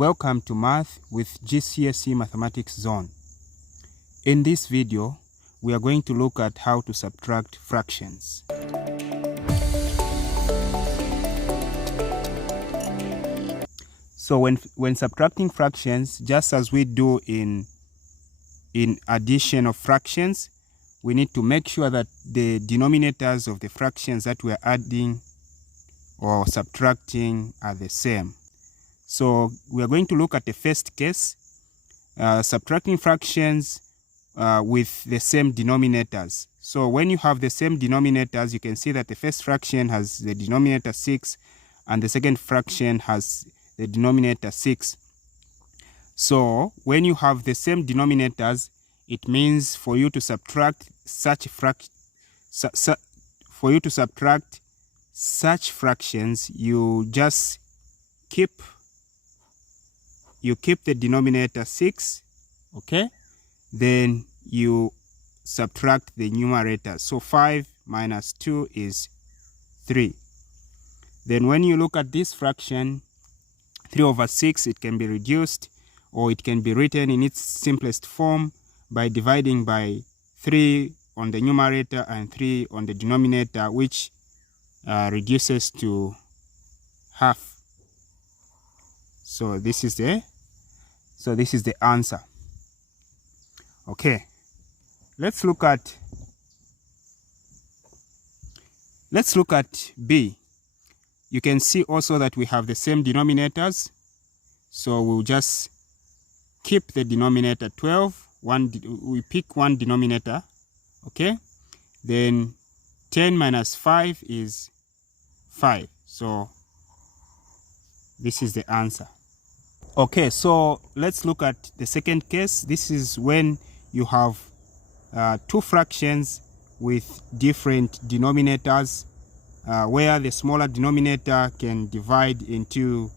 Welcome to Math with GCSE Mathematics Zone. In this video, we are going to look at how to subtract fractions. So when subtracting fractions, just as we do in addition of fractions, we need to make sure that the denominators of the fractions that we are adding or subtracting are the same. So we are going to look at the first case, subtracting fractions with the same denominators. So when you have the same denominators, you can see that the first fraction has the denominator 6 and the second fraction has the denominator 6. So when you have the same denominators, it means for you to subtract such fractions, you just keep the denominator 6, okay? Then you subtract the numerator. So 5 minus 2 is 3. Then when you look at this fraction, 3 over 6, it can be reduced, or it can be written in its simplest form by dividing by 3 on the numerator and 3 on the denominator, which reduces to half. So this is the answer. Okay, let's look at B. You can see also that we have the same denominators, so we'll just keep the denominator 12. We pick one denominator, okay? Then 10 minus 5 is 5. So this is the answer. Okay, so let's look at the second case. This is when you have two fractions with different denominators, where the smaller denominator can divide into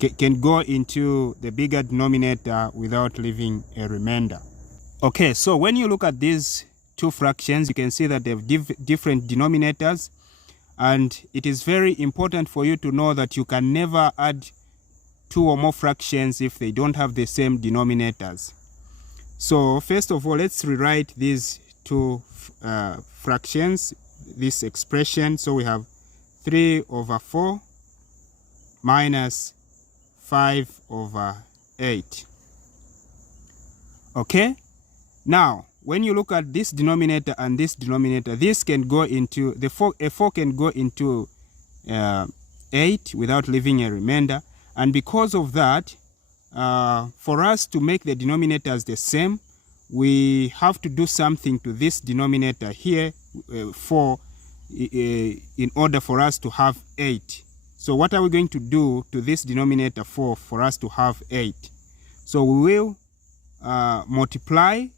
can go into the bigger denominator without leaving a remainder. Okay, so when you look at these two fractions, you can see that they have different denominators, and it is very important for you to know that you can never add two or more fractions if they don't have the same denominators. So first of all, let's rewrite these two fractions, this expression. So we have 3 over 4 minus 5 over 8. Okay, now when you look at this denominator and this denominator, this can go into a 4 can go into 8 without leaving a remainder. And because of that, for us to make the denominators the same, we have to do something to this denominator here 4 in order for us to have 8. So what are we going to do to this denominator 4 for us to have 8? So we will multiply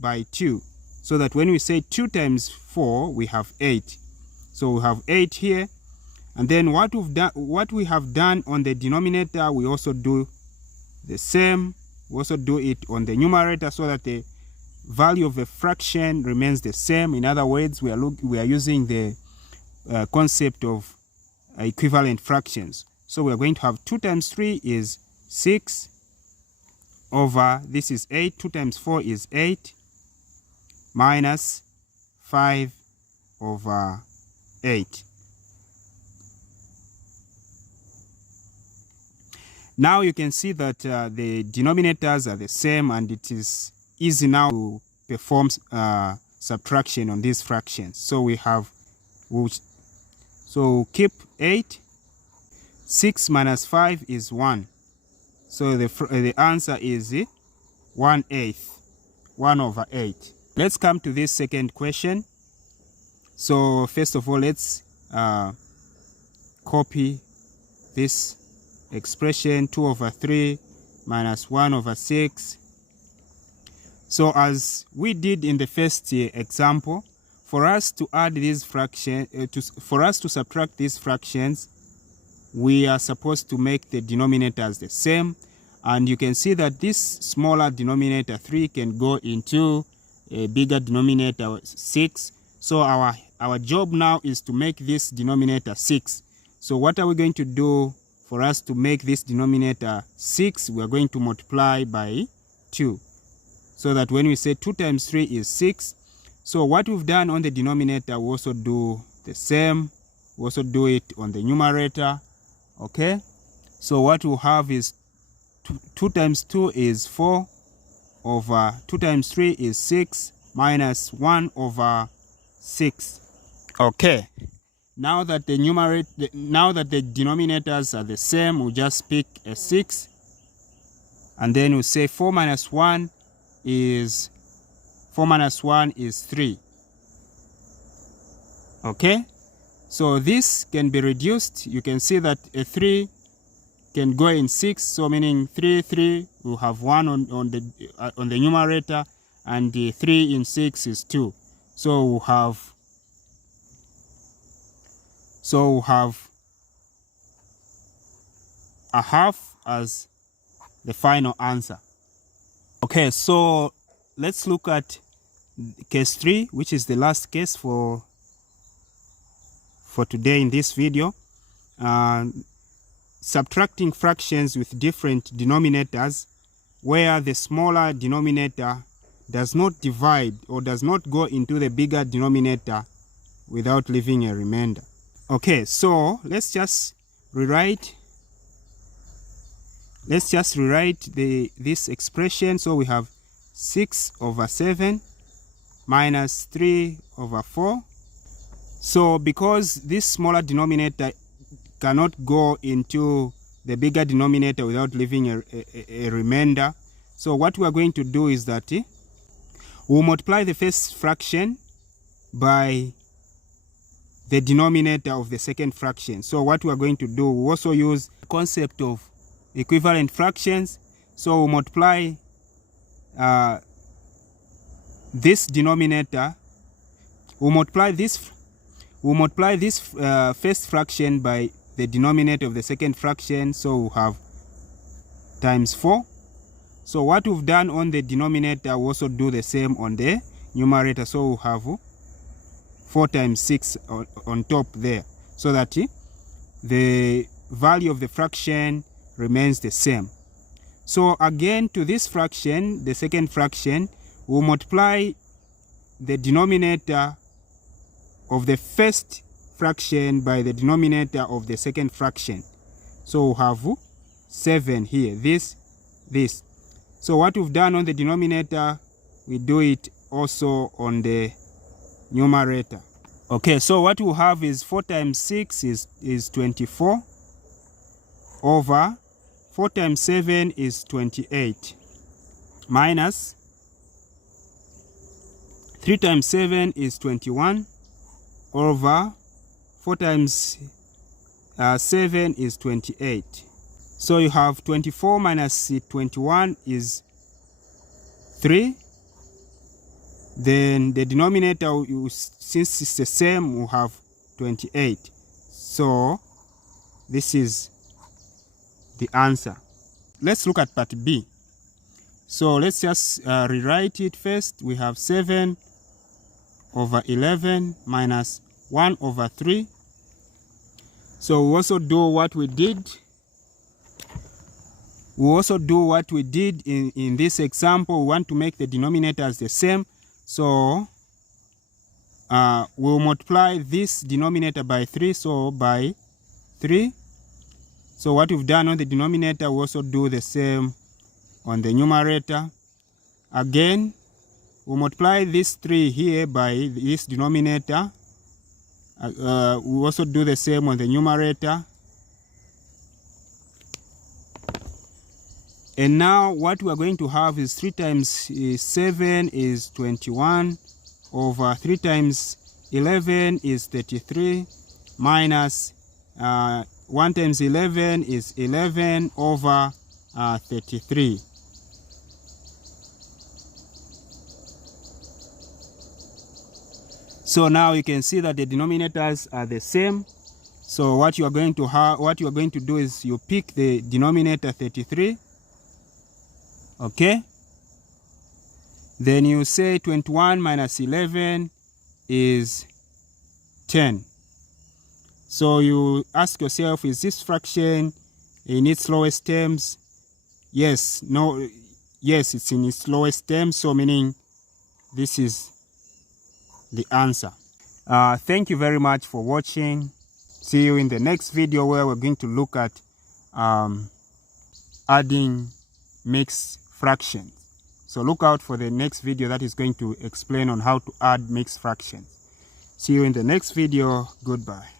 by 2, so that when we say 2 times 4, we have 8. So we have 8 here, and then what we have done on the denominator, we also do the same. We also do it on the numerator, so that the value of the fraction remains the same. In other words, we are using the concept of equivalent fractions. So we are going to have 2 times 3 is 6 over, this is 8, 2 times 4 is 8, minus 5 over 8. Now you can see that the denominators are the same, and it is easy now to perform subtraction on these fractions. So we'll keep 8. 6 minus 5 is 1. So the answer is 1/8, 1 over 8. Let's come to this second question. So first of all, let's copy this expression, 2 over 3 minus 1 over 6. So as we did in the first example, for us to add these fractions, for us to subtract these fractions, we are supposed to make the denominators the same. And you can see that this smaller denominator 3 can go into a bigger denominator 6. So our job now is to make this denominator 6. So what are we going to do for us to make this denominator 6, we are going to multiply by 2. So that when we say 2 times 3 is 6. So what we've done on the denominator, we also do the same. We also do it on the numerator. Okay? So what we'll have is 2 times 2 is 4 over 2 times 3 is 6 minus 1 over 6. Okay. Now that the denominators are the same, we'll just pick a 6. And then we'll say 4 minus 1 is 3. Okay? So this can be reduced. You can see that a 3 can go in 6, so meaning 3 will have 1 on the numerator, and the 3 in 6 is 2. So we'll have a half as the final answer. Okay, so let's look at case 3, which is the last case for today in this video. Subtracting fractions with different denominators, where the smaller denominator does not divide or does not go into the bigger denominator without leaving a remainder. Okay, so let's just rewrite this expression. So we have 6 over 7 minus 3 over 4. So because this smaller denominator cannot go into the bigger denominator without leaving a remainder, so what we are going to do is that we'll multiply the first fraction by the denominator of the second fraction. So what we are going to do, we also use the concept of equivalent fractions. So we'll multiply this denominator. We'll multiply this first fraction by the denominator of the second fraction. So we'll have times 4. So what we've done on the denominator, we'll also do the same on the numerator. So we'll have 4 times 6 on top there, so that the value of the fraction remains the same. So again, to this fraction, the second fraction, we'll multiply the denominator of the first fraction by the denominator of the second fraction. So we'll have 7 here, this. So what we've done on the denominator, we do it also on the numerator. Okay, so what we'll have is 4 times 6 is 24 over 4 times 7 is 28 minus 3 times 7 is 21 over 4 times 7 is 28. So you have 24 minus 21 is 3. Then the denominator, since it's the same, we'll have 28. So this is the answer. Let's look at part B. So let's just rewrite it first. We have 7 over 11 minus 1 over 3. So we also do what we did. In this example. We want to make the denominators the same. So we'll multiply this denominator by 3. So by 3. So what we've done on the denominator, we also do the same on the numerator. Again, we'll multiply this 3 here by this denominator. We also do the same on the numerator. And now what we are going to have is 3 times 7 is 21 over 3 times 11 is 33 minus 1 times 11 is 11 over 33. So now you can see that the denominators are the same. So what you are going to do is you pick the denominator 33. Okay, then you say 21 minus 11 is 10. So you ask yourself, is this fraction in its lowest terms. Yes, it's in its lowest terms, so meaning this is the answer. Thank you very much for watching. See you in the next video where we're going to look at adding mixed fractions. So look out for the next video that is going to explain on how to add mixed fractions. See you in the next video. Goodbye.